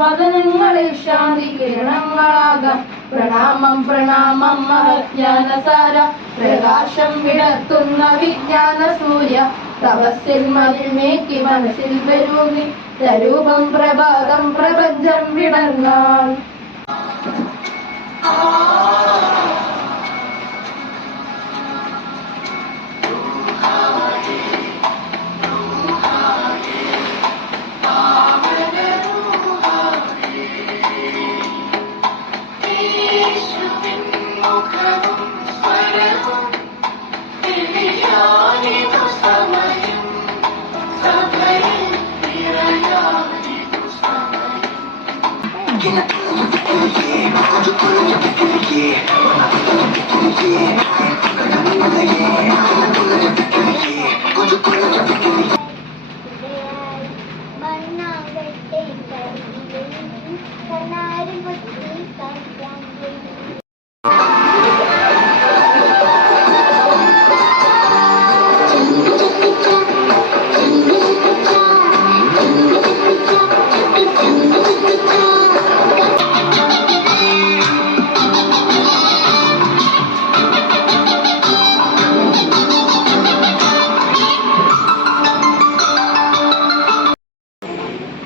വദനങ്ങളിൽ ശാന്തി കിരണങ്ങളാകാം. പ്രണാമം പ്രണാമം മഹജ്ഞാനസാര, പ്രകാശം വിടർത്തുന്ന വിജ്ഞാന സൂര്യ. തപസ്സിൽ മതിൽമേക്കി മനസ്സിൽ വരൂന്നി, രൂപം പ്രഭാതം പ്രപഞ്ചം വിടർന്നാൾ.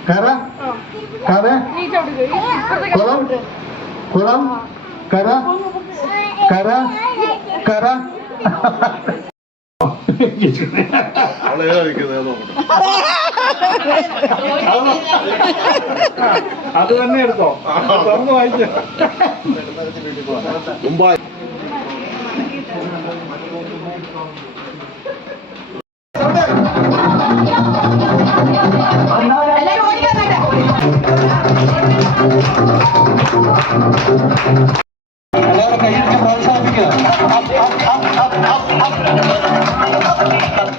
കര കര കുളം കുളം കര കര കര അത് തന്നെ എടുത്തോ തുറന്ന് വായിച്ച മുമ്പായി എല്ലാവരും കൈയ്യടിച്ച് പ്രോത്സാഹിപ്പിക്കുക.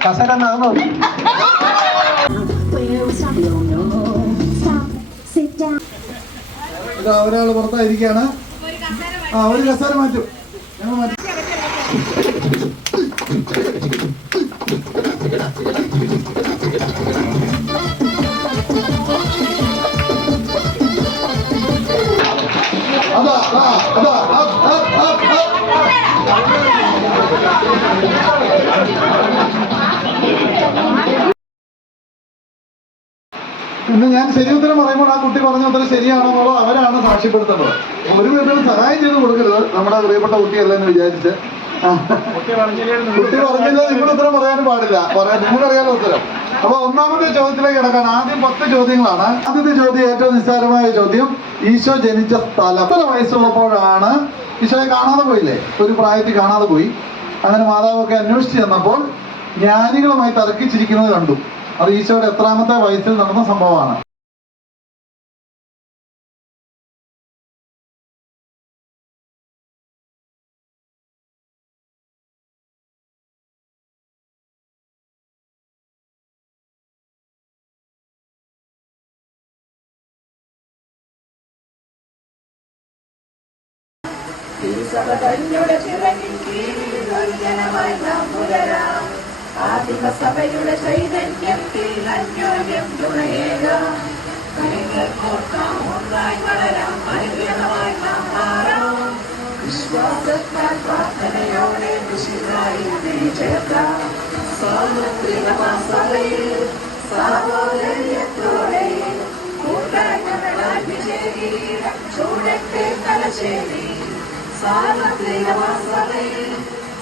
കസേര നടന്നു. ഒരാൾ പുറത്തായിരിക്കാണ്. ഒരു കസേര മാറ്റും. ഞങ്ങൾ മാറ്റും. പിന്നെ ഞാൻ ശരി ഉത്തരം പറയുമ്പോൾ ആ കുട്ടി പറഞ്ഞ ഉത്തരം ശരിയാണെന്നുള്ളത് അവരാണ് സാക്ഷ്യപ്പെടുത്തേണ്ടത്. ഒരു വീട്ടിൽ സഹായം ചെയ്ത് കൊടുക്കരുത്. നമ്മുടെ പ്രിയപ്പെട്ട കുട്ടിയല്ല എന്ന് വിചാരിച്ച് കുട്ടി പറഞ്ഞില്ല നിങ്ങൾ ഉത്തരം പറയാനും പാടില്ല. നിങ്ങൾക്കറിയാലോ ഉത്തരം. അപ്പൊ ഒന്നാമത്തെ ചോദ്യത്തിലേക്ക് കിടക്കാൻ ആദ്യം 10 ചോദ്യങ്ങളാണ്. ആദ്യത്തെ ചോദ്യം ഏറ്റവും നിസ്സാരമായ ചോദ്യം, ഈശോ ജനിച്ച സ്ഥലം. എത്ര വയസ്സുള്ളപ്പോഴാണ്? ഈശോയെ കാണാതെ പോയില്ലേ, ഒരു പ്രായത്തിൽ കാണാതെ പോയി. അങ്ങനെ മാതാവൊക്കെ അന്വേഷിച്ച് ചെന്നപ്പോൾ ജ്ഞാനികളുമായി തർക്കിച്ചിരിക്കുന്നത് കണ്ടു. അത് ഈശോയുടെ എത്രാമത്തെ വയസ്സിൽ നടന്ന സംഭവമാണ്? ആദിമസഭയുടെ ചൈതന്യത്തിൽ അന്യോന്യം തുണയേകാം. വിശ്വാസത്താൽ പ്രാർത്ഥനയോടെ ചേർക്കാം. സാമൂഹികമാസഭയിൽ സാഹോദര്യത്തോടെ കൂട്ടായ്മകളാൽ വിജയകിരീടം ചൂടത്തെ തലശ്ശേരി. സാർവത്രികമാസഭയിൽ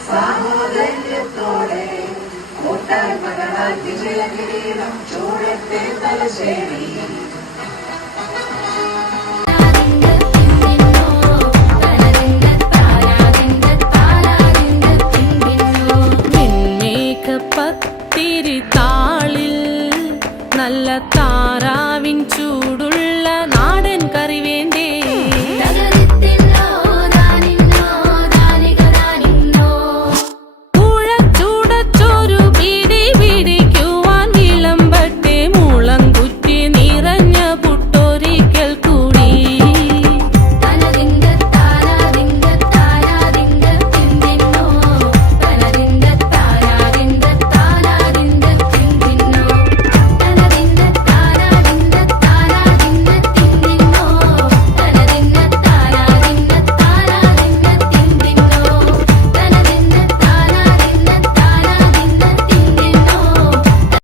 സാഹോദര്യത്തോടെ കൂട്ടായ്മകളാൽ വിജയകിരീടം ചൂടത്തെ തലശ്ശേരി. പത്തിരി താളിൽ നല്ല താറാവിൻ ചൂട്